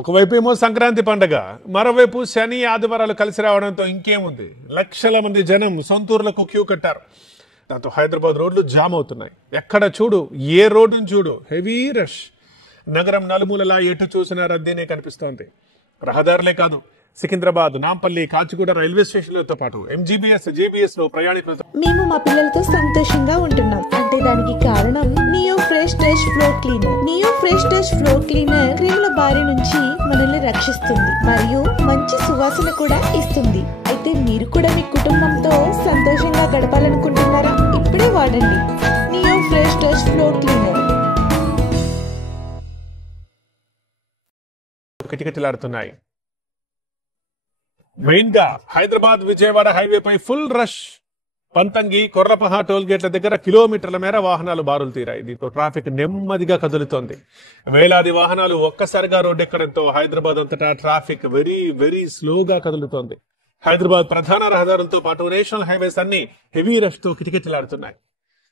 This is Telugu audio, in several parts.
ఒకవైపేమో సంక్రాంతి పండగ, మరోవైపు శని ఆదివారాలు కలిసి రావడంతో ఇంకేముంది, లక్షల మంది జనం సొంతూర్లకు క్యూ కట్టారు. దాంతో హైదరాబాద్ రోడ్లు జామ్ అవుతున్నాయి. ఎక్కడ చూడు, ఏ రోడ్డును చూడు హెవీ రష్. నగరం నలుమూలలా ఎటు చూసినా రద్దీనే కనిపిస్తోంది. రహదారులే కాదు, సికింద్రాబాద్, నాంపల్లి, కాచిగూడ రైల్వే స్టేషన్లతో పాటు ఎంజీబీఎస్, జేబీఎస్ లో ప్రయాణికులతో మేము మా పిల్లలతో సంతోషంగా ఉంటున్నాం అంటే దానికి కారణం neo fresh touch floor cleaner. Neo fresh touch floor cleaner క్రిముల బారి నుంచి మనల్ని రక్షిస్తుంది మరియు మంచి సువాసన కూడా ఇస్తుంది. అయితే మీరు కూడా మీ కుటుంబంతో సంతోషంగా గడపాలనుకుంటున్నారా? ఇప్పుడే వాడండి neo fresh touch floor cleaner. కిటకిటలాడుతున్నాయి. మెయిన్ గా హైదరాబాద్ విజయవాడ హైవేపై ఫుల్ రష్. పంతంగి, కొర్రపహ టోల్ గేట్ల దగ్గర కిలోమీటర్ల మేర వాహనాలు బారులు తీరాయి. దీంతో ట్రాఫిక్ నెమ్మదిగా కదులుతోంది. వేలాది వాహనాలు ఒక్కసారిగా రోడ్డెక్కడంతో హైదరాబాద్ అంతటా ట్రాఫిక్ వెరీ వెరీ స్లోగా కదులుతోంది. హైదరాబాద్ ప్రధాన రహదారులతో పాటు నేషనల్ హైవేస్ అన్ని హెవీ రష్ తో కిటకిటలాడుతున్నాయి.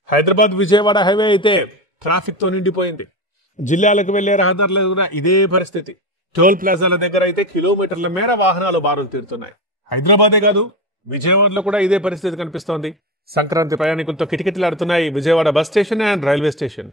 హైదరాబాద్ విజయవాడ హైవే అయితే ట్రాఫిక్ తో నిండిపోయింది. జిల్లాలకు వెళ్లే రహదారుల కూడా ఇదే పరిస్థితి. టోల్ ప్లాజాల దగ్గర అయితే కిలోమీటర్ల మేర వాహనాలు బారులు తీరుతున్నాయి. హైదరాబాదే కాదు, విజయవాడలో కూడా ఇదే పరిస్థితి కనిపిస్తోంది. సంక్రాంతి ప్రయాణికులతో కిటకిటలాడుతున్నాయి Vijayawada bus station and railway station.